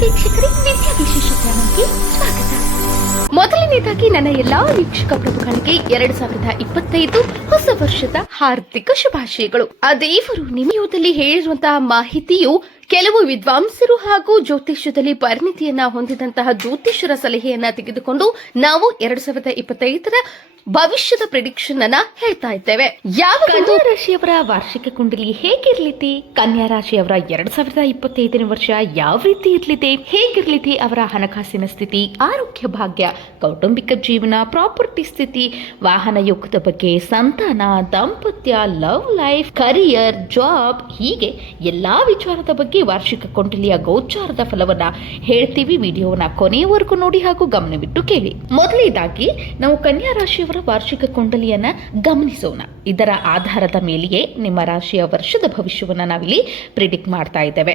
ವೀಕ್ಷಕರಿಗೆ ವಿದ್ಯಾ ವಿಶೇಷ ಚಾನಲ್ಗೆ ಸ್ವಾಗತ. ಮೊದಲನೇದಾಗಿ ನನ್ನ ಎಲ್ಲಾ ವೀಕ್ಷಕ ಪ್ರಭುಗಳಿಗೆ 2025 ಹೊಸ ವರ್ಷದ ಹಾರ್ದಿಕ ಶುಭಾಶಯಗಳು. ಆ ದೇವರು ನಿಮಿಯೋದಲ್ಲಿ ಹೇಳಿರುವಂತಹ ಮಾಹಿತಿಯು ಕೆಲವು ವಿದ್ವಾಂಸರು ಹಾಗೂ ಜ್ಯೋತಿಷ್ಯದಲ್ಲಿ ಪರಿಣಿತಿಯನ್ನ ಹೊಂದಿದಂತಹ ಜ್ಯೋತಿಷ್ಯರ ಸಲಹೆಯನ್ನ ತೆಗೆದುಕೊಂಡು ನಾವು 2025 ಭವಿಷ್ಯದ ಪ್ರಿಡಿಕ್ಷನ್ ಅನ್ನ ಹೇಳ್ತಾ ಇದ್ದೇವೆ. ಯಾವ ಕನ್ಯಾ ರಾಶಿಯವರ ವಾರ್ಷಿಕ ಕುಂಡಲಿ ಹೇಗಿರ್ಲಿದೆ, ಕನ್ಯಾ ರಾಶಿಯವರ 2025 ವರ್ಷ ಯಾವ ರೀತಿ ಇರ್ಲಿದೆ, ಹೇಗಿರ್ಲಿದೆ ಅವರ ಹಣಕಾಸಿನ ಸ್ಥಿತಿ, ಆರೋಗ್ಯ ಭಾಗ್ಯ, ಕೌಟುಂಬಿಕ ಜೀವನ, ಪ್ರಾಪರ್ಟಿ ಸ್ಥಿತಿ, ವಾಹನ ಯೋಗದ ಬಗ್ಗೆ, ಸಂತಾನ, ದಾಂಪತ್ಯ, ಲವ್ ಲೈಫ್, ಕರಿಯರ್, ಜಾಬ್, ಹೀಗೆ ಎಲ್ಲಾ ವಿಚಾರದ ಬಗ್ಗೆ ವಾರ್ಷಿಕ ಕುಂಡಲಿಯ ಗೋಚಾರದ ಫಲವನ್ನ ಹೇಳ್ತೀವಿ. ವಿಡಿಯೋವನ್ನ ಕೊನೆಯವರೆಗೂ ನೋಡಿ ಹಾಗೂ ಗಮನವಿಟ್ಟು ಕೇಳಿ. ಮೊದಲನೇದಾಗಿ ನಾವು ಕನ್ಯಾ ರಾಶಿಯವರ ವಾರ್ಷಿಕ ಕುಂಡಲಿಯನ್ನ ಗಮನಿಸೋಣ. ಇದರ ಆಧಾರದ ಮೇಲೆಯೇ ನಿಮ್ಮ ರಾಶಿಯ ವರ್ಷದ ಭವಿಷ್ಯವನ್ನ ನಾವಿಲ್ಲಿ ಪ್ರಿಡಿಕ್ಟ್ ಮಾಡ್ತಾ ಇದ್ದೇವೆ.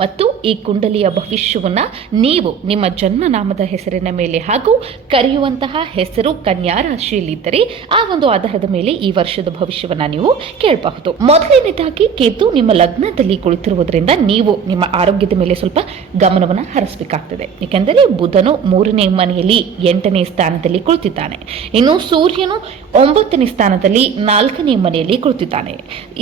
ಮತ್ತು ಈ ಕುಂಡಲಿಯ ಭವಿಷ್ಯವನ್ನ ನೀವು ನಿಮ್ಮ ಜನ್ಮನಾಮದ ಹೆಸರಿನ ಮೇಲೆ ಹಾಗೂ ಕರೆಯುವಂತಹ ಹೆಸರು ಕನ್ಯಾ ರಾಶಿಯಲ್ಲಿದ್ದರೆ ಆ ಒಂದು ಆಧಾರದ ಮೇಲೆ ಈ ವರ್ಷದ ಭವಿಷ್ಯವನ್ನ ನೀವು ಕೇಳಬಹುದು. ಮೊದಲನೇದಾಗಿ ಕೇತು ನಿಮ್ಮ ಲಗ್ನದಲ್ಲಿ ಕುಳಿತಿರುವುದರಿಂದ ನೀವು ನಿಮ್ಮ ಆರೋಗ್ಯದ ಮೇಲೆ ಸ್ವಲ್ಪ ಗಮನವನ್ನು ಹರಿಸಬೇಕಾಗ್ತದೆ. ಏಕೆಂದರೆ ಬುಧನು 3ನೇ ಮನೆಯಲ್ಲಿ 8ನೇ ಸ್ಥಾನದಲ್ಲಿ ಕುಳಿತಿದ್ದಾನೆ. ಇನ್ನು ಸೂರ್ಯನು 9ನೇ ಸ್ಥಾನದಲ್ಲಿ 4ನೇ ಮನೆಯಲ್ಲಿ ಕುಳಿತಿದ್ದಾನೆ.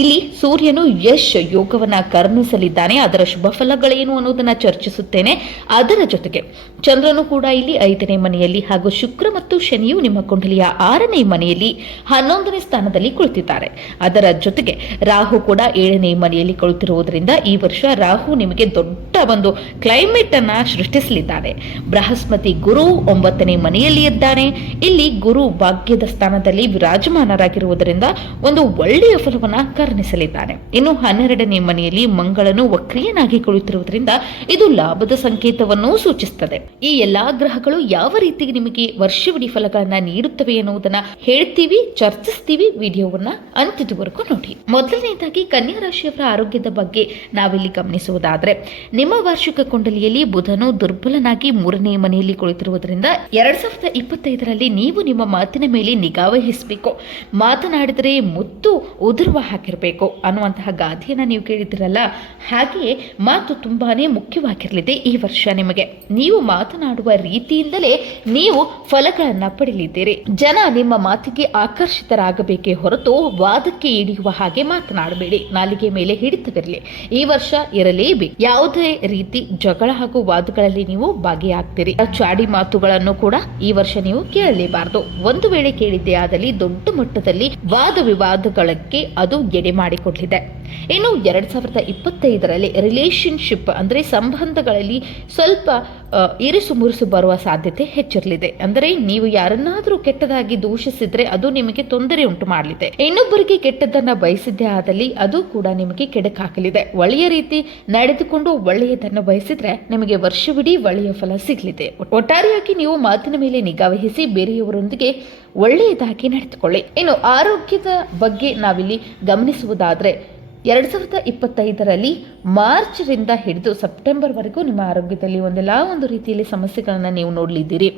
ಇಲ್ಲಿ ಸೂರ್ಯನು ಯಶ್ ಯೋಗವನ್ನ ಕರುಣಿಸಲಿದ್ದಾನೆ. ಅದರ ಶುಭ ಫಲಗಳೇನು ಅನ್ನೋದನ್ನ ಚರ್ಚಿಸುತ್ತೇನೆ. ಅದರ ಜೊತೆಗೆ ಚಂದ್ರನು ಕೂಡ ಇಲ್ಲಿ 5ನೇ ಮನೆಯಲ್ಲಿ ಹಾಗೂ ಶುಕ್ರ ಮತ್ತು ಶನಿಯು ನಿಮ್ಮ ಕುಂಡಲಿಯ 6ನೇ ಮನೆಯಲ್ಲಿ 11ನೇ ಸ್ಥಾನದಲ್ಲಿ ಕುಳಿತಿದ್ದಾರೆ. ಅದರ ಜೊತೆಗೆ ರಾಹು ಕೂಡ 7ನೇ ಮನೆಯಲ್ಲಿ ಕುಳಿತಿರುವುದರಿಂದ ಈ ವರ್ಷ ರಾಹು ನಿಮಗೆ ದೊಡ್ಡ ಒಂದು ಕ್ಲೈಮೇಟ್ ಅನ್ನ ಸೃಷ್ಟಿಸಲಿದ್ದಾನೆ. ಬೃಹಸ್ಪತಿ ಗುರು 9ನೇ ಮನೆಯಲ್ಲಿ ಇದ್ದಾನೆ. ಇಲ್ಲಿ ಗುರು ಭಾಗ್ಯದ ಸ್ಥಾನದಲ್ಲಿ ವಿರಾಜಮಾನರಾಗಿರುವುದರಿಂದ ಒಂದು ಒಳ್ಳೆಯ ಫಲವನ್ನ ಕರುಣಿಸಲಿದ್ದಾನೆ. ಇನ್ನು 12ನೇ ಮನೆಯಲ್ಲಿ ಮಂಗಳನು ವಕ್ರಿಯನಾಗಿ ಕುಳಿತಿರುವುದರಿಂದ ಇದು ಲಾಭದ ಸಂಕೇತವನ್ನು ಸೂಚಿಸುತ್ತದೆ. ಈ ಎಲ್ಲಾ ಗ್ರಹಗಳು ಯಾವ ರೀತಿ ನಿಮಗೆ ವರ್ಷವಿಡೀ ಫಲಗಳನ್ನ ನೀಡುತ್ತವೆ ಎನ್ನುವುದನ್ನ ಹೇಳ್ತೀವಿ, ಚರ್ಚಿಸ್ತೀವಿ. ವಿಡಿಯೋವನ್ನ ಅಂತ್ಯದವರೆಗೂ ನೋಡಿ. ಮೊದಲನೇದಾಗಿ ಕನ್ಯಾ ರಾಶಿಯವರ ಆರೋಗ್ಯದ ಬಗ್ಗೆ ನಾವಿಲ್ಲಿ ಗಮನಿಸುವುದಾದ್ರೆ, ನಿಮ್ಮ ವಾರ್ಷಿಕ ಕುಂಡಲಿಯಲ್ಲಿ ಬುಧನು ದುರ್ಬಲನಾಗಿ 3ನೇ ಮನೆಯಲ್ಲಿ ಕುಳಿತಿರುವುದರಿಂದ 2025ರಲ್ಲಿ ನೀವು ನಿಮ್ಮ ಮಾತಿನ ಮೇಲೆ ನಿಗಾ ವಹಿಸಬೇಕು. ಮಾತನಾಡಿದರೆ ಮುತ್ತು ಉದುರುವ ಹಾಕಿರಬೇಕು ಅನ್ನುವಂತಹ ಗಾದೆಯನ್ನ ನೀವು ಕೇಳಿದಿರಲ್ಲ, ಹಾಗೆಯೇ ಮಾತು ತುಂಬಾನೇ ಮುಖ್ಯವಾಗಿರಲಿದೆ ಈ ವರ್ಷ. ನಿಮಗೆ ನೀವು ಮಾತನಾಡುವ ರೀತಿಯಿಂದಲೇ ನೀವು ಫಲಗಳನ್ನ ಪಡೆಯಲಿದ್ದೀರಿ. ಜನ ನಿಮ್ಮ ಮಾತಿಗೆ ಆಕರ್ಷಿತರಾಗಬೇಕೇ ಹೊರತು ವಾದಕ್ಕೆ ಹಿಡಿಯುವ ಹಾಗೆ ಮಾತನಾಡಬೇಡಿ. ನಾಲಿಗೆ ಮೇಲೆ ಹಿಡಿತವಿರಲಿ. ಈ ವರ್ಷ ಇರಲೇಬೇಕು. ಯಾವುದೇ ರೀತಿ ಜಗಳ ಹಾಗೂ ವಾದಗಳಲ್ಲಿ ನೀವು ಭಾಗಿಯಾಗ್ತೀರಿ. ಚಾಡಿ ಮಾತುಗಳನ್ನು ಕೂಡ ಈ ವರ್ಷ ನೀವು ಕೇಳಲೇಬಾರದು. ಒಂದು ವೇಳೆ ಕೇಳಿದ್ದೇ ಆದಲ್ಲಿ ದೊಡ್ಡ ಮಟ್ಟದಲ್ಲಿ ವಾದ ವಿವಾದಗಳಿಗೆ ಅದು ಎಡೆ ಮಾಡಿಕೊಡಲಿದೆ. ಇನ್ನು 2025ರಲ್ಲಿ ರಿಲೇಶನ್ಶಿಪ್ ಅಂದ್ರೆ ಸಂಬಂಧಗಳಲ್ಲಿ ಸ್ವಲ್ಪ ಇರಿಸು ಮುರುಸು ಬರುವ ಸಾಧ್ಯತೆ ಹೆಚ್ಚಿರಲಿದೆ. ಅಂದರೆ ನೀವು ಯಾರನ್ನಾದ್ರೂ ಕೆಟ್ಟದಾಗಿ ದೂಷಿಸಿದ್ರೆ ಅದು ನಿಮಗೆ ತೊಂದರೆ ಉಂಟು ಮಾಡಲಿದೆ. ಇನ್ನೊಬ್ಬರಿಗೆ ಕೆಟ್ಟದನ್ನ ಬಯಸಿದ್ದೇ ಆದಲ್ಲಿ ಅದು ಕೂಡ ನಿಮಗೆ ಕೆಡಕಾಗಲಿದೆ. ಒಳ್ಳೆಯ ರೀತಿ ನಡೆದುಕೊಂಡು ಒಳ್ಳೆಯದನ್ನು ಬಯಸಿದ್ರೆ ನಿಮಗೆ ವರ್ಷವಿಡೀ ಒಳ್ಳೆಯ ಫಲ ಸಿಗಲಿದೆ. ಒಟ್ಟಾರೆಯಾಗಿ ನೀವು ಮಾತಿನ ಮೇಲೆ ನಿಗಾ ವಹಿಸಿ ಬೇರೆಯವರೊಂದಿಗೆ ಒಳ್ಳೆಯದಾಗಿ ನಡೆದುಕೊಳ್ಳಿ. ಇನ್ನು ಆರೋಗ್ಯದ ಬಗ್ಗೆ ನಾವಿಲ್ಲಿ ಗಮನಿಸುವುದಾದ್ರೆ 2025ರಲ್ಲಿ ಮಾರ್ಚ್ ರಿಂದ ಹಿಡಿದು ಸೆಪ್ಟೆಂಬರ್ ವರೆಗೂ ನಿಮ್ಮ ಆರೋಗ್ಯದಲ್ಲಿ ಒಂದು ರೀತಿಯಲ್ಲಿ ಸಮಸ್ಯೆಗಳನ್ನ ನೀವು ನೋಡಲಿದ್ದೀರಿ.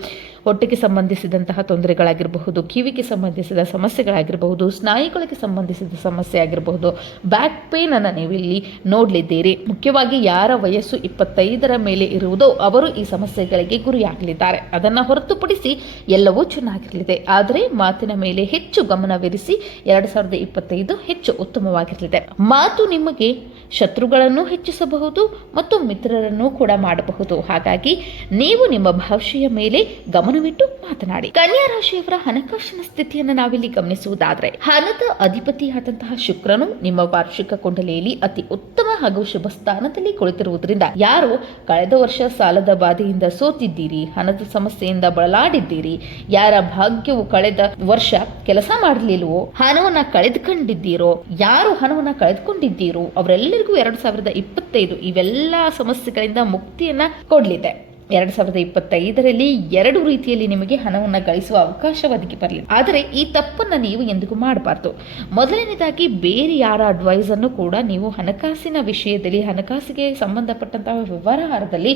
ಹೊಟ್ಟೆಗೆ ಸಂಬಂಧಿಸಿದಂತಹ ತೊಂದರೆಗಳಾಗಿರಬಹುದು, ಕಿವಿಗೆ ಸಂಬಂಧಿಸಿದ ಸಮಸ್ಯೆಗಳಾಗಿರಬಹುದು, ಸ್ನಾಯುಗಳಿಗೆ ಸಂಬಂಧಿಸಿದ ಸಮಸ್ಯೆ ಆಗಿರಬಹುದು, ಬ್ಯಾಕ್ ಪೇನ್ ಅನ್ನ ನೀವು ಇಲ್ಲಿ ನೋಡಲಿದ್ದೀರಿ. ಮುಖ್ಯವಾಗಿ ಯಾರ ವಯಸ್ಸು 25ರ ಮೇಲೆ ಇರುವುದೋ ಅವರು ಈ ಸಮಸ್ಯೆಗಳಿಗೆ ಗುರಿಯಾಗಲಿದ್ದಾರೆ. ಅದನ್ನು ಹೊರತುಪಡಿಸಿ ಎಲ್ಲವೂ ಚೆನ್ನಾಗಿರಲಿದೆ. ಆದರೆ ಮಾತಿನ ಮೇಲೆ ಹೆಚ್ಚು ಗಮನವಿರಿಸಿ 2025 ಹೆಚ್ಚು ಉತ್ತಮವಾಗಿರಲಿದೆ. ಮಾತು ನಿಮಗೆ ಶತ್ರುಗಳನ್ನು ಹೆಚ್ಚಿಸಬಹುದು ಮತ್ತು ಮಿತ್ರರನ್ನು ಕೂಡ ಮಾಡಬಹುದು. ಹಾಗಾಗಿ ನೀವು ನಿಮ್ಮ ಭಾಷೆಯ ಮೇಲೆ ಗಮನವಿಟ್ಟು ಮಾತನಾಡಿ. ಕನ್ಯಾ ರಾಶಿಯವರ ಹಣಕಾಸಿನ ಸ್ಥಿತಿಯನ್ನು ನಾವಿಲ್ಲಿ ಗಮನಿಸುವುದಾದ್ರೆ, ಹಣದ ಅಧಿಪತಿಯಾದಂತಹ ಶುಕ್ರನು ನಿಮ್ಮ ವಾರ್ಷಿಕ ಕುಂಡಲಿಯಲ್ಲಿ ಅತಿ ಉತ್ತಮ ಹಾಗೂ ಶುಭ ಸ್ಥಾನದಲ್ಲಿ ಕುಳಿತಿರುವುದರಿಂದ ಯಾರು ಕಳೆದ ವರ್ಷ ಸಾಲದ ಬಾಧೆಯಿಂದ ಸೋತಿದ್ದೀರಿ, ಹಣದ ಸಮಸ್ಯೆಯಿಂದ ಬಳಲಾಡಿದ್ದೀರಿ, ಯಾರ ಭಾಗ್ಯವು ಕಳೆದ ವರ್ಷ ಕೆಲಸ ಮಾಡಲಿಲ್ವೋ, ಹಣವನ್ನ ಕಳೆದುಕೊಂಡಿದ್ದೀರೋ, ಯಾರು ಹಣವನ್ನ ಕಳೆದುಕೊಂಡಿದ್ದೀರೋ ಅವರೆಲ್ಲರಿಗೂ 2025 ಇವೆಲ್ಲ ಸಮಸ್ಯೆಗಳಿಂದ ಮುಕ್ತಿಯನ್ನ ಕೊಡಲಿದೆ. 2025ರಲ್ಲಿ 2 ರೀತಿಯಲ್ಲಿ ನಿಮಗೆ ಹಣವನ್ನು ಗಳಿಸುವ ಅವಕಾಶ ಒದಗಿ ಬರಲಿ. ಆದರೆ ಈ ತಪ್ಪನ್ನ ನೀವು ಎಂದಿಗೂ ಮಾಡಬಾರ್ದು. ಮೊದಲನೇದಾಗಿ ಬೇರೆ ಯಾರ ಅಡ್ವೈಸ್ ಅನ್ನು ಕೂಡ ನೀವು ಹಣಕಾಸಿನ ವಿಷಯದಲ್ಲಿ, ಹಣಕಾಸಿಗೆ ಸಂಬಂಧಪಟ್ಟಂತಹ ವ್ಯವಹಾರದಲ್ಲಿ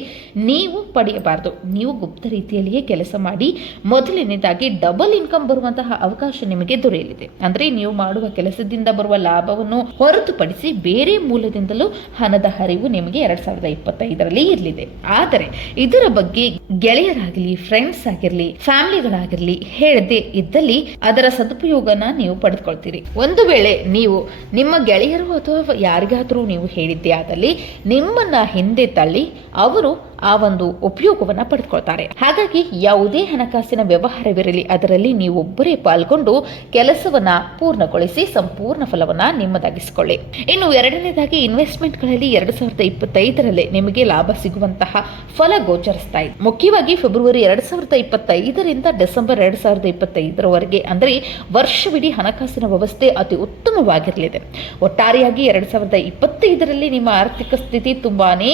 ನೀವು ಪಡೆಯಬಾರದು. ನೀವು ಗುಪ್ತ ರೀತಿಯಲ್ಲಿಯೇ ಕೆಲಸ ಮಾಡಿ ಮೊದಲನೇದಾಗಿ ಡಬಲ್ ಇನ್ಕಮ್ ಬರುವಂತಹ ಅವಕಾಶ ನಿಮಗೆ ದೊರೆಯಲಿದೆ. ಅಂದ್ರೆ ನೀವು ಮಾಡುವ ಕೆಲಸದಿಂದ ಬರುವ ಲಾಭವನ್ನು ಹೊರತುಪಡಿಸಿ ಬೇರೆ ಮೂಲದಿಂದಲೂ ಹಣದ ಹರಿವು ನಿಮಗೆ 2025ರಲ್ಲಿ ಇರಲಿದೆ. ಆದರೆ ಇದರ ಬಗ್ಗೆ ಗೆಳೆಯರಾಗಿರ್ಲಿ, ಫ್ರೆಂಡ್ಸ್ ಆಗಿರ್ಲಿ, ಫ್ಯಾಮಿಲಿಗಳಾಗಿರ್ಲಿ ಹೇಳದೆ ಇದ್ದಲ್ಲಿ ಅದರ ಸದುಪಯೋಗನ ನೀವು ಪಡೆದುಕೊಳ್ತೀರಿ. ಒಂದು ವೇಳೆ ನೀವು ನಿಮ್ಮ ಗೆಳೆಯರು ಅಥವಾ ಯಾರಿಗಾದರೂ ನೀವು ಹೇಳಿದ್ದೇ ಆದಲ್ಲಿ ನಿಮ್ಮನ್ನ ಹಿಂದೆ ತಳ್ಳಿ ಅವರು ಆ ಒಂದು ಉಪಯೋಗವನ್ನ ಪಡೆದುಕೊಳ್ತಾರೆ. ಹಾಗಾಗಿ ಯಾವುದೇ ಹಣಕಾಸಿನ ವ್ಯವಹಾರವಿರಲಿ ಅದರಲ್ಲಿ ನೀವೊಬ್ಬರೇ ಪಾಲ್ಗೊಂಡು ಕೆಲಸವನ್ನ ಪೂರ್ಣಗೊಳಿಸಿ ಸಂಪೂರ್ಣ ಫಲವನ್ನ ನಿಮ್ಮದಾಗಿಸಿಕೊಳ್ಳಿ. ಇನ್ನು ಎರಡನೇದಾಗಿ ಇನ್ವೆಸ್ಟ್ಮೆಂಟ್ಗಳಲ್ಲಿ 2025ರಲ್ಲಿ ನಿಮಗೆ ಲಾಭ ಸಿಗುವಂತಹ ಫಲ ಗೋಚರಿಸ್ತಾ ಇದೆ. ಮುಖ್ಯವಾಗಿ ಫೆಬ್ರವರಿ 2025ರಿಂದ ಡಿಸೆಂಬರ್ 2025ರವರೆಗೆ ಅಂದರೆ ವರ್ಷವಿಡೀ ಹಣಕಾಸಿನ ವ್ಯವಸ್ಥೆ ಅತಿ ಉತ್ತಮವಾಗಿರಲಿದೆ. ಒಟ್ಟಾರೆಯಾಗಿ 2025ರಲ್ಲಿ ನಿಮ್ಮ ಆರ್ಥಿಕ ಸ್ಥಿತಿ ತುಂಬಾನೇ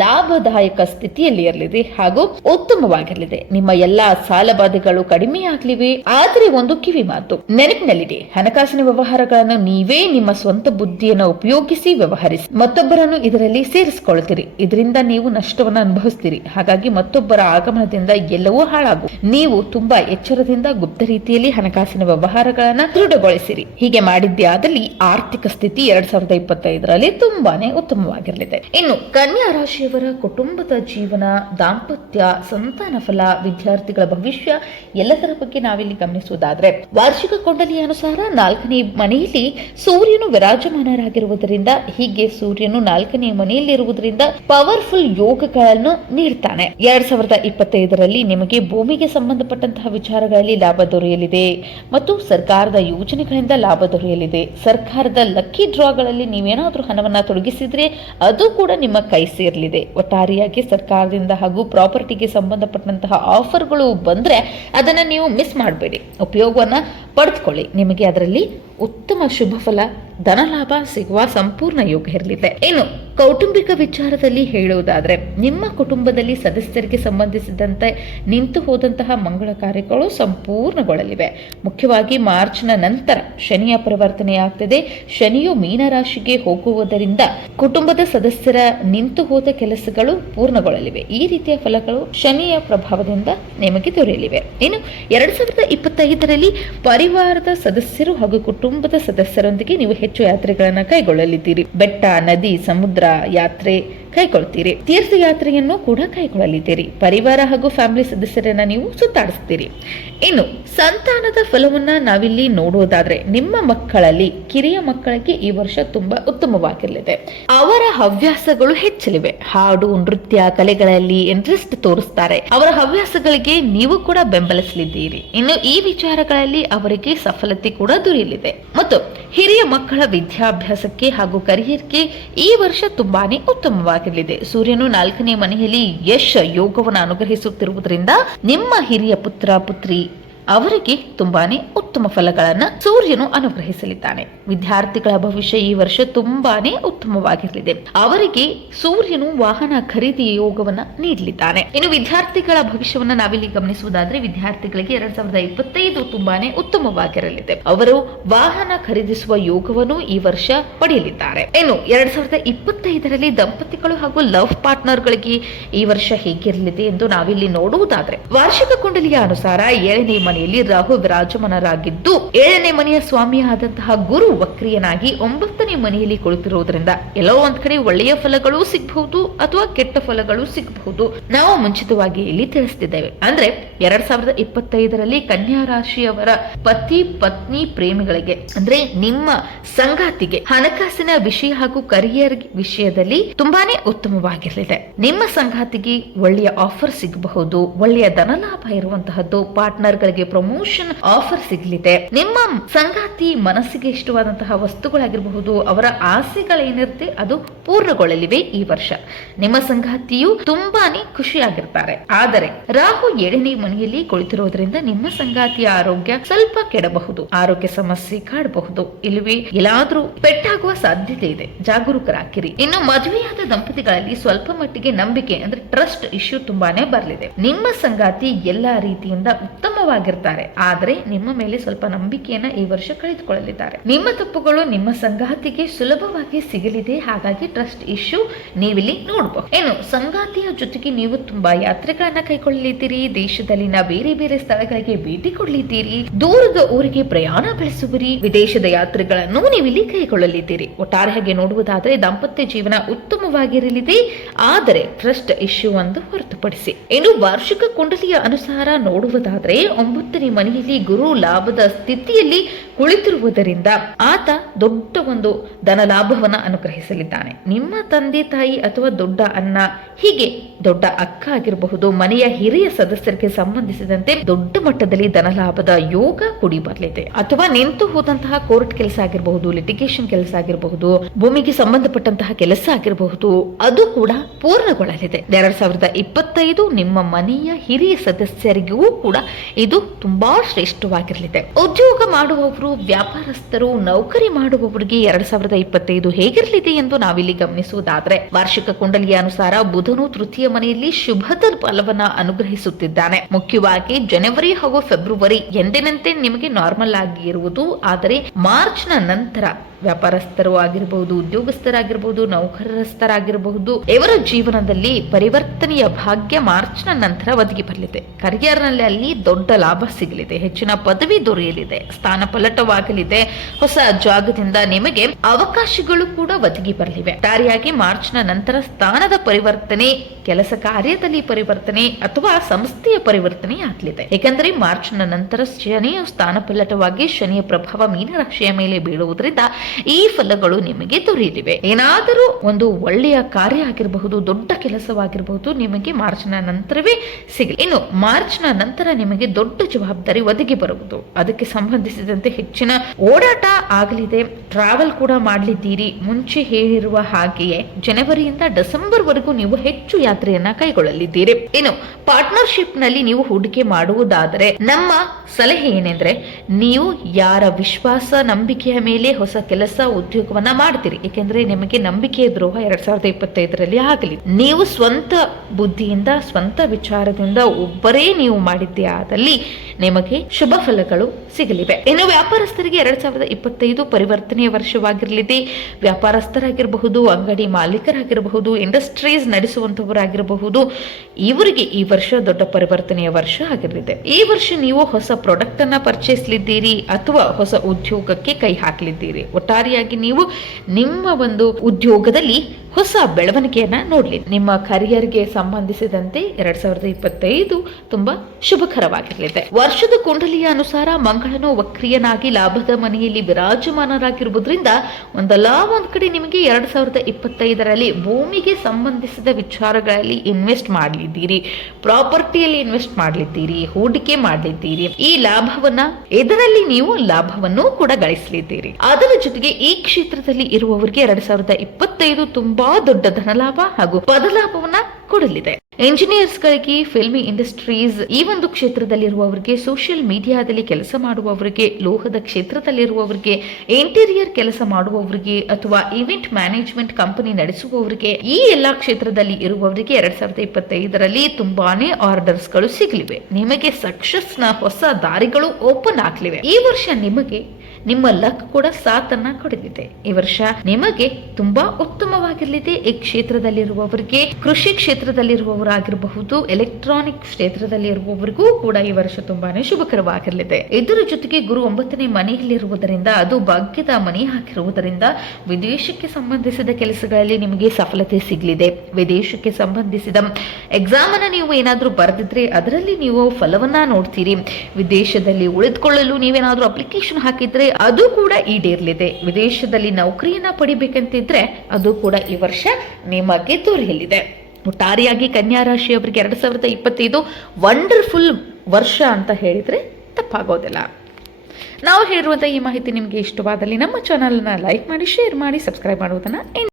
ಲಾಭದಾಯಕ ಸ್ಥಿತಿಯಲ್ಲಿ ಇರಲಿದೆ ಹಾಗೂ ಉತ್ತಮವಾಗಿರಲಿದೆ. ನಿಮ್ಮ ಎಲ್ಲಾ ಸಾಲಬಾಧೆಗಳು ಕಡಿಮೆಯಾಗಲಿವೆ. ಆದರೆ ಒಂದು ಕಿವಿ ಮಾತು ನೆನಪಿನಲ್ಲಿದೆ, ಹಣಕಾಸಿನ ವ್ಯವಹಾರಗಳನ್ನು ನೀವೇ ನಿಮ್ಮ ಸ್ವಂತ ಬುದ್ಧಿಯನ್ನು ಉಪಯೋಗಿಸಿ ವ್ಯವಹರಿಸಿ. ಮತ್ತೊಬ್ಬರನ್ನು ಇದರಲ್ಲಿ ಸೇರಿಸಿಕೊಳ್ಳುತ್ತೀರಿ. ಇದರಿಂದ ನೀವು ನಷ್ಟವನ್ನು ಅನುಭವಿಸ್ತೀರಿ. ಹಾಗಾಗಿ ಮತ್ತೊಬ್ಬರ ಆಗಮನದಿಂದ ಎಲ್ಲವೂ ಹಾಳಾಗು. ನೀವು ತುಂಬಾ ಎಚ್ಚರದಿಂದ ಗುಪ್ತ ರೀತಿಯಲ್ಲಿ ಹಣಕಾಸಿನ ವ್ಯವಹಾರಗಳನ್ನು ದೃಢಗೊಳಿಸಿರಿ. ಹೀಗೆ ಮಾಡಿದ್ದೇ ಆದಲ್ಲಿ ಆರ್ಥಿಕ ಸ್ಥಿತಿ 2025ರಲ್ಲಿ ತುಂಬಾನೇ ಉತ್ತಮವಾಗಿರಲಿದೆ. ಇನ್ನು ಕನ್ಯಾ ರಾಶಿಯವರ ಕುಟುಂಬದ ಜೀವನ, ದಾಂಪತ್ಯ, ಸಂತಾನ ಫಲ, ವಿದ್ಯಾರ್ಥಿಗಳ ಭವಿಷ್ಯ ಎಲ್ಲದರ ಬಗ್ಗೆ ನಾವಿಲ್ಲಿ ಗಮನಿಸುವುದಾದ್ರೆ ವಾರ್ಷಿಕ ಕುಂಡಲಿಯ ಅನುಸಾರ 4ನೇ ಮನೆಯಲ್ಲಿ ಸೂರ್ಯನು ವಿರಾಜಮಾನರಾಗಿರುವುದರಿಂದ, ಹೀಗೆ ಸೂರ್ಯನು 4ನೇ ಮನೆಯಲ್ಲಿರುವುದರಿಂದ ಪವರ್ಫುಲ್ ಯೋಗಗಳನ್ನು ನೀಡ್ತಾನೆ. 2025ರಲ್ಲಿ ನಿಮಗೆ ಭೂಮಿಗೆ ಸಂಬಂಧಪಟ್ಟಂತಹ ವಿಚಾರಗಳಲ್ಲಿ ಲಾಭ ದೊರೆಯಲಿದೆ ಮತ್ತು ಸರ್ಕಾರದ ಯೋಜನೆಗಳಿಂದ ಲಾಭ ದೊರೆಯಲಿದೆ. ಸರ್ಕಾರದ ಲಕ್ಕಿ ಡ್ರಾಗಳಲ್ಲಿ ನೀವೇನಾದ್ರೂ ಹಣವನ್ನ ತೊಡಗಿಸಿದ್ರೆ ಅದು ಕೂಡ ನಿಮ್ಮ ಕೈ ಸೇರಲಿದೆ. ಒಟ್ಟಾರೆಯಾಗಿ ಸರ್ಕಾರದಿಂದ ಹಾಗೂ ಪ್ರಾಪರ್ಟಿಗೆ ಸಂಬಂಧಪಟ್ಟಂತಹ ಆಫರ್ಗಳು ಬಂದ್ರೆ ಅದನ್ನ ನೀವು ಮಿಸ್ ಮಾಡಬೇಡಿ, ಉಪಯೋಗವನ್ನ ಪಡೆದುಕೊಳ್ಳಿ. ನಿಮಗೆ ಅದರಲ್ಲಿ ಉತ್ತಮ ಶುಭ ಫಲ, ಧನಲಾಭ ಸಿಗುವ ಸಂಪೂರ್ಣ ಯೋಗ ಇರಲಿದೆ. ಇನ್ನು ಕೌಟುಂಬಿಕ ವಿಚಾರದಲ್ಲಿ ಹೇಳುವುದಾದ್ರೆ ನಿಮ್ಮ ಕುಟುಂಬದಲ್ಲಿ ಸದಸ್ಯರಿಗೆ ಸಂಬಂಧಿಸಿದಂತೆ ನಿಂತು ಹೋದಂತಹ ಮಂಗಳ ಕಾರ್ಯಗಳು ಸಂಪೂರ್ಣಗೊಳ್ಳಲಿವೆ. ಮುಖ್ಯವಾಗಿ ಮಾರ್ಚ್ನ ನಂತರ ಶನಿಯ ಪರಿವರ್ತನೆಯಾಗ್ತದೆ. ಶನಿಯು ಮೀನರಾಶಿಗೆ ಹೋಗುವುದರಿಂದ ಕುಟುಂಬದ ಸದಸ್ಯರ ನಿಂತು ಹೋದ ಕೆಲಸಗಳು ಪೂರ್ಣಗೊಳ್ಳಲಿವೆ. ಈ ರೀತಿಯ ಫಲಗಳು ಶನಿಯ ಪ್ರಭಾವದಿಂದ ನಿಮಗೆ ದೊರೆಯಲಿವೆ. ಇನ್ನು 2025ರಲ್ಲಿ ಪರಿವಾರದ ಸದಸ್ಯರು ಹಾಗೂ ಕುಟುಂಬದ ಸದಸ್ಯರೊಂದಿಗೆ ನೀವು ಹೆಚ್ಚು ಯಾತ್ರೆಗಳನ್ನು ಕೈಗೊಳ್ಳಲಿದ್ದೀರಿ. ಬೆಟ್ಟ, ನದಿ, ಸಮುದ್ರ ಯಾತ್ರೆ ಕೈಗೊಳ್ತೀರಿ. ತೀರ್ಥಯಾತ್ರೆಯನ್ನು ಕೂಡ ಕೈಗೊಳ್ಳಲಿದ್ದೀರಿ. ಪರಿವಾರ ಹಾಗೂ ಫ್ಯಾಮಿಲಿ ಸದಸ್ಯರನ್ನ ನೀವು ಸುತ್ತಾಡಿಸ್ತೀರಿ. ಇನ್ನು ಸಂತಾನದ ಫಲವನ್ನ ನಾವಿಲ್ಲಿ ನೋಡುವುದಾದ್ರೆ ನಿಮ್ಮ ಮಕ್ಕಳಲ್ಲಿ ಕಿರಿಯ ಮಕ್ಕಳಿಗೆ ಈ ವರ್ಷ ತುಂಬಾ ಉತ್ತಮವಾಗಿರಲಿದೆ. ಅವರ ಹವ್ಯಾಸಗಳು ಹೆಚ್ಚಲಿವೆ. ಹಾಡು, ನೃತ್ಯ, ಕಲೆಗಳಲ್ಲಿ ಇಂಟ್ರೆಸ್ಟ್ ತೋರಿಸ್ತಾರೆ. ಅವರ ಹವ್ಯಾಸಗಳಿಗೆ ನೀವು ಕೂಡ ಬೆಂಬಲಿಸಲಿದ್ದೀರಿ. ಇನ್ನು ಈ ವಿಚಾರಗಳಲ್ಲಿ ಅವರಿಗೆ ಸಫಲತೆ ಕೂಡ ದೊರೆಯಲಿದೆ. ಮತ್ತು ಹಿರಿಯ ಮಕ್ಕಳ ವಿದ್ಯಾಭ್ಯಾಸಕ್ಕೆ ಹಾಗೂ ಕರಿಯರ್ಗೆ ಈ ವರ್ಷ ತುಂಬಾನೇ ಉತ್ತಮವಾಗಿರಲಿದೆ. ಸೂರ್ಯನು 4ನೇ ಮನೆಯಲ್ಲಿ ಯಶ್ ಯೋಗವನ್ನು ಅನುಗ್ರಹಿಸುತ್ತಿರುವುದರಿಂದ ನಿಮ್ಮ ಹಿರಿಯ ಪುತ್ರ ಪುತ್ರಿ ಅವರಿಗೆ ತುಂಬಾನೇ ಉತ್ತಮ ಫಲಗಳನ್ನ ಸೂರ್ಯನು ಅನುಗ್ರಹಿಸಲಿದ್ದಾನೆ. ವಿದ್ಯಾರ್ಥಿಗಳ ಭವಿಷ್ಯ ಈ ವರ್ಷ ತುಂಬಾನೇ ಉತ್ತಮವಾಗಿರಲಿದೆ. ಅವರಿಗೆ ಸೂರ್ಯನು ವಾಹನ ಖರೀದಿ ಯೋಗವನ್ನ ನೀಡಲಿದ್ದಾನೆ. ಇನ್ನು ವಿದ್ಯಾರ್ಥಿಗಳ ಭವಿಷ್ಯವನ್ನ ನಾವಿಲ್ಲಿ ಗಮನಿಸುವುದಾದ್ರೆ ವಿದ್ಯಾರ್ಥಿಗಳಿಗೆ 2025 ತುಂಬಾನೇ ಉತ್ತಮವಾಗಿರಲಿದೆ. ಅವರು ವಾಹನ ಖರೀದಿಸುವ ಯೋಗವನ್ನು ಈ ವರ್ಷ ಪಡೆಯಲಿದ್ದಾರೆ. ಇನ್ನು 2025ರಲ್ಲಿ ದಂಪತಿಗಳು ಹಾಗೂ ಲವ್ ಪಾರ್ಟ್ನರ್ಗಳಿಗೆ ಈ ವರ್ಷ ಹೇಗಿರಲಿದೆ ಎಂದು ನಾವಿಲ್ಲಿ ನೋಡುವುದಾದ್ರೆ ವಾರ್ಷಿಕ ಕುಂಡಲಿಯ ಅನುಸಾರ 7ನೇ ಮನೆಯಲ್ಲಿ ರಾಹು ವಿರಾಜಮಾನರಾಗಿದ್ದು 7ನೇ ಮನೆಯ ಸ್ವಾಮಿಯಾದಂತಹ ಗುರು ವಕ್ರಿಯನಾಗಿ 9ನೇ ಮನೆಯಲ್ಲಿ ಕುಳಿತಿರುವುದರಿಂದ ಎಲ್ಲೋ ಒಂದ್ ಕಡೆ ಒಳ್ಳೆಯ ಫಲಗಳು ಸಿಗಬಹುದು ಅಥವಾ ಕೆಟ್ಟ ಫಲಗಳು ಸಿಗಬಹುದು. ನಾವು ಮುಂಚಿತವಾಗಿ ಇಲ್ಲಿ ತಿಳಿಸ್ತಿದ್ದೇವೆ. ಅಂದ್ರೆ 2025ರಲ್ಲಿ ಕನ್ಯಾ ರಾಶಿಯವರ ಪತಿ ಪತ್ನಿ ಪ್ರೇಮಿಗಳಿಗೆ ಅಂದ್ರೆ ನಿಮ್ಮ ಸಂಗಾತಿಗೆ ಹಣಕಾಸಿನ ವಿಷಯ ಹಾಗೂ ಕರಿಯರ್ ವಿಷಯದಲ್ಲಿ ತುಂಬಾನೇ ಉತ್ತಮವಾಗಿರಲಿದೆ. ನಿಮ್ಮ ಸಂಗಾತಿಗೆ ಒಳ್ಳೆಯ ಆಫರ್ ಸಿಗಬಹುದು. ಒಳ್ಳೆಯ ಧನಲಾಭ ಇರುವಂತಹದ್ದು. ಪಾರ್ಟ್ನರ್ಗಳಿಗೆ ನಿಮಗೆ ಪ್ರಮೋಷನ್ ಆಫರ್ ಸಿಗಲಿದೆ. ನಿಮ್ಮ ಸಂಗಾತಿ ಮನಸ್ಸಿಗೆ ಇಷ್ಟವಾದಂತಹ ವಸ್ತುಗಳಾಗಿರಬಹುದು, ಅವರ ಆಸೆಗಳೇನಿರುತ್ತೆ ಅದು ಪೂರ್ಣಗೊಳ್ಳಲಿವೆ ಈ ವರ್ಷ. ನಿಮ್ಮ ಸಂಗಾತಿಯು ತುಂಬಾನೇ ಖುಷಿಯಾಗಿರ್ತಾರೆ. ಆದರೆ ರಾಹು 7ನೇ ಮನೆಯಲ್ಲಿ ಕುಳಿತಿರೋದ್ರಿಂದ ನಿಮ್ಮ ಸಂಗಾತಿಯ ಆರೋಗ್ಯ ಸ್ವಲ್ಪ ಕೆಡಬಹುದು, ಆರೋಗ್ಯ ಸಮಸ್ಯೆ ಕಾಡಬಹುದು, ಇಲ್ಲವೇ ಎಲ್ಲಾದ್ರೂ ಪೆಟ್ಟಾಗುವ ಸಾಧ್ಯತೆ ಇದೆ. ಜಾಗರೂಕರಾಗಿರಿ. ಇನ್ನು ಮದುವೆಯಾದ ದಂಪತಿಗಳಲ್ಲಿ ಸ್ವಲ್ಪ ಮಟ್ಟಿಗೆ ನಂಬಿಕೆ ಅಂದ್ರೆ ಟ್ರಸ್ಟ್ ಇಶ್ಯೂ ತುಂಬಾನೇ ಬರಲಿದೆ. ನಿಮ್ಮ ಸಂಗಾತಿ ಎಲ್ಲಾ ರೀತಿಯಿಂದ ಉತ್ತಮವಾಗಿರ್ತಾರೆ, ಆದರೆ ನಿಮ್ಮ ಮೇಲೆ ಸ್ವಲ್ಪ ನಂಬಿಕೆಯನ್ನ ಈ ವರ್ಷ ಕಳೆದುಕೊಳ್ಳಲಿದ್ದಾರೆ. ನಿಮ್ಮ ತಪ್ಪುಗಳು ನಿಮ್ಮ ಸಂಗಾತಿಗೆ ಸುಲಭವಾಗಿ ಸಿಗಲಿದೆ, ಹಾಗಾಗಿ ಟ್ರಸ್ಟ್ ಇಶ್ಯೂ ನೀವಿಲ್ಲಿ ನೋಡಬಹುದು. ಏನು ಸಂಗಾತಿಯ ಜೊತೆಗೆ ನೀವು ತುಂಬಾ ಯಾತ್ರೆಗಳನ್ನ ಕೈಗೊಳ್ಳಲಿದ್ದೀರಿ, ದೇಶದಲ್ಲಿನ ಬೇರೆ ಬೇರೆ ಸ್ಥಳಗಳಿಗೆ ಭೇಟಿ ಕೊಡಲಿದ್ದೀರಿ, ದೂರದ ಊರಿಗೆ ಪ್ರಯಾಣ ಬೆಳೆಸುವಿರಿ, ವಿದೇಶದ ಯಾತ್ರೆಗಳನ್ನು ನೀವಿಲ್ಲಿ ಕೈಗೊಳ್ಳಲಿದ್ದೀರಿ. ಒಟ್ಟಾರೆಯಾಗಿ ನೋಡುವುದಾದರೆ ದಾಂಪತ್ಯ ಜೀವನ ಉತ್ತಮವಾಗಿರಲಿದೆ, ಆದರೆ ಟ್ರಸ್ಟ್ ಇಶ್ಯೂ ಒಂದು ಹೊರತುಪಡಿಸಿ. ಇನ್ನು ವಾರ್ಷಿಕ ಕುಂಡಲಿಯ ಅನುಸಾರ ನೋಡುವುದಾದರೆ 9ನೇ ಮನೆಯಲ್ಲಿ ಗುರು ಲಾಭದ ಸ್ಥಿತಿಯಲ್ಲಿ ಕುಳಿತಿರುವುದರಿಂದ ಆತ ದೊಡ್ಡ ಒಂದು ಧನ ಲಾಭವನ್ನ ಅನುಗ್ರಹಿಸಲಿದ್ದಾನೆ. ನಿಮ್ಮ ತಂದೆ ತಾಯಿ ಅಥವಾ ದೊಡ್ಡ ಅಣ್ಣ, ಹೀಗೆ ದೊಡ್ಡ ಅಕ್ಕ ಆಗಿರಬಹುದು, ಮನೆಯ ಹಿರಿಯ ಸದಸ್ಯರಿಗೆ ಸಂಬಂಧಿಸಿದಂತೆ ದೊಡ್ಡ ಮಟ್ಟದಲ್ಲಿ ಧನ ಲಾಭದ ಯೋಗ ಕೂಡಿ ಬರಲಿದೆ. ಅಥವಾ ನಿಂತು ಹೋದಂತಹ ಕೋರ್ಟ್ ಕೆಲಸ ಆಗಿರಬಹುದು, ಲಿಟಿಗೇಷನ್ ಕೆಲಸ ಆಗಿರಬಹುದು, ಭೂಮಿಗೆ ಸಂಬಂಧಪಟ್ಟಂತಹ ಕೆಲಸ ಆಗಿರಬಹುದು, ಅದು ಕೂಡ ಪೂರ್ಣಗೊಳ್ಳಲಿದೆ. 2025 ನಿಮ್ಮ ಮನೆಯ ಹಿರಿಯ ಸದಸ್ಯರಿಗೂ ಕೂಡ ಇದು ತುಂಬಾ ಶ್ರೇಷ್ಠವಾಗಿರಲಿದೆ. ಉದ್ಯೋಗ ಮಾಡುವವರು, ವ್ಯಾಪಾರಸ್ಥರು, ನೌಕರಿ ಮಾಡುವವರಿಗೆ 2025 ಹೇಗಿರಲಿದೆ ಎಂದು ನಾವಿಲ್ಲಿ ಗಮನಿಸುವುದಾದ್ರೆ, ವಾರ್ಷಿಕ ಕುಂಡಲಿಯ ಅನುಸಾರ ಬುಧನು ತೃತೀಯ ಮನೆಯಲ್ಲಿ ಶುಭದ ಫಲವನ್ನ ಅನುಗ್ರಹಿಸುತ್ತಿದ್ದಾನೆ. ಮುಖ್ಯವಾಗಿ ಜನವರಿ ಹಾಗೂ ಫೆಬ್ರವರಿ ಎಂದಿನಂತೆ ನಿಮಗೆ ನಾರ್ಮಲ್ ಆಗಿ ಇರುವುದು, ಆದರೆ ಮಾರ್ಚ್ ನ ನಂತರ ವ್ಯಾಪಾರಸ್ಥರು ಆಗಿರಬಹುದು, ಉದ್ಯೋಗಸ್ಥರಾಗಿರಬಹುದು, ನೌಕರಸ್ಥರಾಗಿರಬಹುದು, ಇವರ ಜೀವನದಲ್ಲಿ ಪರಿವರ್ತನೆಯ ಭಾಗ್ಯ ಮಾರ್ಚ್ ನ ನಂತರ ಒದಗಿ ಬರಲಿದೆ. ಕರಿಯರ್ ನಲ್ಲಿ ಅಲ್ಲಿ ದೊಡ್ಡ ಲಾಭ ಸಿಗಲಿದೆ, ಹೆಚ್ಚಿನ ಪದವಿ ದೊರೆಯಲಿದೆ, ಸ್ಥಾನ ಪಲಟವಾಗಲಿದೆ, ಹೊಸ ಜಾಗದಿಂದ ನಿಮಗೆ ಅವಕಾಶಗಳು ಕೂಡ ಒದಗಿ ಬರಲಿವೆ. ಒಟ್ಟಾರೆಯಾಗಿ ಮಾರ್ಚ್ ನ ನಂತರ ಸ್ಥಾನದ ಪರಿವರ್ತನೆ, ಕೆಲಸ ಕಾರ್ಯದಲ್ಲಿ ಪರಿವರ್ತನೆ ಅಥವಾ ಸಂಸ್ಥೆಯ ಪರಿವರ್ತನೆ ಆಗಲಿದೆ. ಏಕೆಂದರೆ ಮಾರ್ಚ್ ನ ನಂತರ ಶನಿಯ ಸ್ಥಾನ ಪಲ್ಲಟವಾಗಿ ಶನಿಯ ಪ್ರಭಾವ ಮೀನರಾಶಿಯ ಮೇಲೆ ಬೀಳುವುದರಿಂದ ಈ ಫಲಗಳು ನಿಮಗೆ ದೊರೆಯಲಿವೆ. ಏನಾದರೂ ಒಂದು ಒಳ್ಳೆಯ ಕಾರ್ಯ ಆಗಿರಬಹುದು, ದೊಡ್ಡ ಕೆಲಸವಾಗಿರಬಹುದು, ನಿಮಗೆ ಮಾರ್ಚ್ ನ ನಂತರವೇ ಸಿಗಲಿ. ಇನ್ನು ಮಾರ್ಚ್ ನ ನಂತರ ನಿಮಗೆ ದೊಡ್ಡ ಜವಾಬ್ದಾರಿ ಒದಗಿ ಬರುವುದು, ಅದಕ್ಕೆ ಸಂಬಂಧಿಸಿದಂತೆ ಹೆಚ್ಚಿನ ಓಡಾಟ ಆಗಲಿದೆ, ಟ್ರಾವೆಲ್ ಕೂಡ ಮಾಡಲಿದ್ದೀರಿ. ಮುಂಚೆ ಹೇಳಿರುವ ಹಾಗೆಯೇ ಜನವರಿಯಿಂದ ಡಿಸೆಂಬರ್ ವರೆಗೂ ನೀವು ಹೆಚ್ಚು ಯಾತ್ರೆಯನ್ನ ಕೈಗೊಳ್ಳಲಿದ್ದೀರಿ. ಇನ್ನು ಪಾರ್ಟ್ನರ್ಶಿಪ್ ನಲ್ಲಿ ನೀವು ಹೂಡಿಕೆ ಮಾಡುವುದಾದರೆ ನಮ್ಮ ಸಲಹೆ ಏನೆಂದ್ರೆ, ನೀವು ಯಾರ ವಿಶ್ವಾಸ ನಂಬಿಕೆಯ ಮೇಲೆ ಹೊಸ ಕೆಲಸ ಉದ್ಯೋಗವನ್ನ ಮಾಡ್ತೀರಿ, ಏಕೆಂದ್ರೆ ನಿಮಗೆ ನಂಬಿಕೆಯ ದ್ರೋಹ 2025ರಲ್ಲಿ ಆಗಲಿ. ನೀವು ಸ್ವಂತ ಬುದ್ಧಿಯಿಂದ, ಸ್ವಂತ ವಿಚಾರದಿಂದ ಒಬ್ಬರೇ ನೀವು ಮಾಡಿದ್ದೇ ಆದಲ್ಲಿ ನಿಮಗೆ ಶುಭ ಫಲಗಳು ಸಿಗಲಿವೆ. ಇನ್ನು ವ್ಯಾಪಾರಸ್ಥರಿಗೆ 2025 ಪರಿವರ್ತನೆಯ ವರ್ಷವಾಗಿರಲಿದೆ. ವ್ಯಾಪಾರಸ್ಥರಾಗಿರಬಹುದು, ಅಂಗಡಿ ಮಾಲೀಕರಾಗಿರಬಹುದು, ಇಂಡಸ್ಟ್ರೀಸ್ ನಡೆಸುವಂತವರಾಗಿರಬಹುದು, ಇವರಿಗೆ ಈ ವರ್ಷ ದೊಡ್ಡ ಪರಿವರ್ತನೆಯ ವರ್ಷ ಆಗಿರಲಿದೆ. ಈ ವರ್ಷ ನೀವು ಹೊಸ ಪ್ರಾಡಕ್ಟ್ ಅನ್ನ ಪರ್ಚೇಸ್ಲಿದ್ದೀರಿ ಅಥವಾ ಹೊಸ ಉದ್ಯೋಗಕ್ಕೆ ಕೈ ಹಾಕಲಿದ್ದೀರಿ. ಒಟ್ಟಾರೆಯಾಗಿ ನೀವು ನಿಮ್ಮ ಒಂದು ಉದ್ಯೋಗದಲ್ಲಿ ಹೊಸ ಬೆಳವಣಿಗೆಯನ್ನ ನೋಡ್ಲಿ. ನಿಮ್ಮ ಕರಿಯರ್ಗೆ ಸಂಬಂಧಿಸಿದಂತೆ 2025 ತುಂಬಾ ಶುಭಕರವಾಗಿರಲಿದೆ. ವರ್ಷದ ಕುಂಡಲಿಯ ಅನುಸಾರ ಮಂಗಳನು ವಕ್ರಿಯನಾಗಿ ಲಾಭದ ಮನೆಯಲ್ಲಿ ವಿರಾಜಮಾನರಾಗಿರುವುದರಿಂದ ಒಂದಲ್ಲ ಒಂದ್ ಕಡೆ ನಿಮಗೆ 2025ರಲ್ಲಿ ಭೂಮಿಗೆ ಸಂಬಂಧಿಸಿದ ವಿಚಾರಗಳಲ್ಲಿ ಇನ್ವೆಸ್ಟ್ ಮಾಡಲಿದ್ದೀರಿ, ಪ್ರಾಪರ್ಟಿಯಲ್ಲಿ ಇನ್ವೆಸ್ಟ್ ಮಾಡಲಿದ್ದೀರಿ, ಹೂಡಿಕೆ ಮಾಡಲಿದ್ದೀರಿ. ಈ ಲಾಭವನ್ನ ಇದರಲ್ಲಿ ನೀವು ಲಾಭವನ್ನು ಕೂಡ ಗಳಿಸಲಿದ್ದೀರಿ. ಅದರ ಜೊತೆಗೆ ಈ ಕ್ಷೇತ್ರದಲ್ಲಿ ಇರುವವರಿಗೆ 2025 ತುಂಬಾ ದೊಡ್ಡ ಧನಲಾಭ ಹಾಗೂ ಪದಲಾಭವನ್ನ ಕೊಡಲಿದೆ. ಇಂಜಿನಿಯರ್ಸ್ ಗಳಿಗೆ, ಫಿಲ್ಮಿ ಇಂಡಸ್ಟ್ರೀಸ್ ಈ ಒಂದು ಕ್ಷೇತ್ರದಲ್ಲಿರುವವರಿಗೆ, ಸೋಷಿಯಲ್ ಮೀಡಿಯಾದಲ್ಲಿ ಕೆಲಸ ಮಾಡುವವರಿಗೆ, ಲೋಹದ ಕ್ಷೇತ್ರದಲ್ಲಿರುವವರಿಗೆ, ಇಂಟೀರಿಯರ್ ಕೆಲಸ ಮಾಡುವವರಿಗೆ ಅಥವಾ ಇವೆಂಟ್ ಮ್ಯಾನೇಜ್ಮೆಂಟ್ ಕಂಪನಿ ನಡೆಸುವವರಿಗೆ, ಈ ಎಲ್ಲಾ ಕ್ಷೇತ್ರದಲ್ಲಿ ಇರುವವರಿಗೆ 2025ರಲ್ಲಿ ತುಂಬಾನೇ ಆರ್ಡರ್ಸ್ ಗಳು ಸಿಗಲಿವೆ. ನಿಮಗೆ ಸಕ್ಸಸ್ ನ ಹೊಸ ದಾರಿಗಳು ಓಪನ್ ಆಗ್ಲಿವೆ. ಈ ವರ್ಷ ನಿಮಗೆ ನಿಮ್ಮ ಲಕ್ ಕೂಡ ಸಾಥನ್ನ ಕೊಡಲಿದೆ. ಈ ವರ್ಷ ನಿಮಗೆ ತುಂಬಾ ಉತ್ತಮವಾಗಿರಲಿದೆ. ಈ ಕ್ಷೇತ್ರದಲ್ಲಿರುವವರಿಗೆ, ಕೃಷಿ ಕ್ಷೇತ್ರದಲ್ಲಿರುವವರಾಗಿರಬಹುದು, ಎಲೆಕ್ಟ್ರಾನಿಕ್ ಕ್ಷೇತ್ರದಲ್ಲಿರುವವರಿಗೂ ಕೂಡ ಈ ವರ್ಷ ತುಂಬಾನೇ ಶುಭಕರವಾಗಿರಲಿದೆ. ಇದರ ಜೊತೆಗೆ ಗುರು 9ನೇ ಮನೆಯಲ್ಲಿರುವುದರಿಂದ, ಅದು ಭಾಗ್ಯದ ಮನೆ ಹಾಕಿರುವುದರಿಂದ ವಿದೇಶಕ್ಕೆ ಸಂಬಂಧಿಸಿದ ಕೆಲಸಗಳಲ್ಲಿ ನಿಮಗೆ ಸಫಲತೆ ಸಿಗಲಿದೆ. ವಿದೇಶಕ್ಕೆ ಸಂಬಂಧಿಸಿದ ಎಕ್ಸಾಮ್ ಅನ್ನ ನೀವು ಏನಾದ್ರೂ ಬರೆದಿದ್ರೆ ಅದರಲ್ಲಿ ನೀವು ಫಲವನ್ನ ನೋಡ್ತೀರಿ. ವಿದೇಶದಲ್ಲಿ ಉಳಿದುಕೊಳ್ಳಲು ನೀವೇನಾದ್ರೂ ಅಪ್ಲಿಕೇಶನ್ ಹಾಕಿದ್ರೆ ಅದು ಕೂಡ ಈಡೇರಲಿದೆ. ವಿದೇಶದಲ್ಲಿ ನೌಕರಿಯನ್ನ ಪಡಿಬೇಕಂತಿದ್ರೆ ಅದು ಕೂಡ ಈ ವರ್ಷ ನಿಮಗೆ ದೊರೆಯಲಿದೆ. ಒಟ್ಟಾರೆಯಾಗಿ ಕನ್ಯಾ ರಾಶಿಯವರಿಗೆ 2025 ವಂಡರ್ಫುಲ್ ವರ್ಷ ಅಂತ ಹೇಳಿದ್ರೆ ತಪ್ಪಾಗೋದಿಲ್ಲ. ನಾವು ಹೇಳಿರುವಂಥ ಈ ಮಾಹಿತಿ ನಿಮಗೆ ಇಷ್ಟವಾದಲ್ಲಿ ನಮ್ಮ ಚಾನಲ್ನ ಲೈಕ್ ಮಾಡಿ, ಶೇರ್ ಮಾಡಿ, ಸಬ್ಸ್ಕ್ರೈಬ್ ಮಾಡುವುದನ್ನು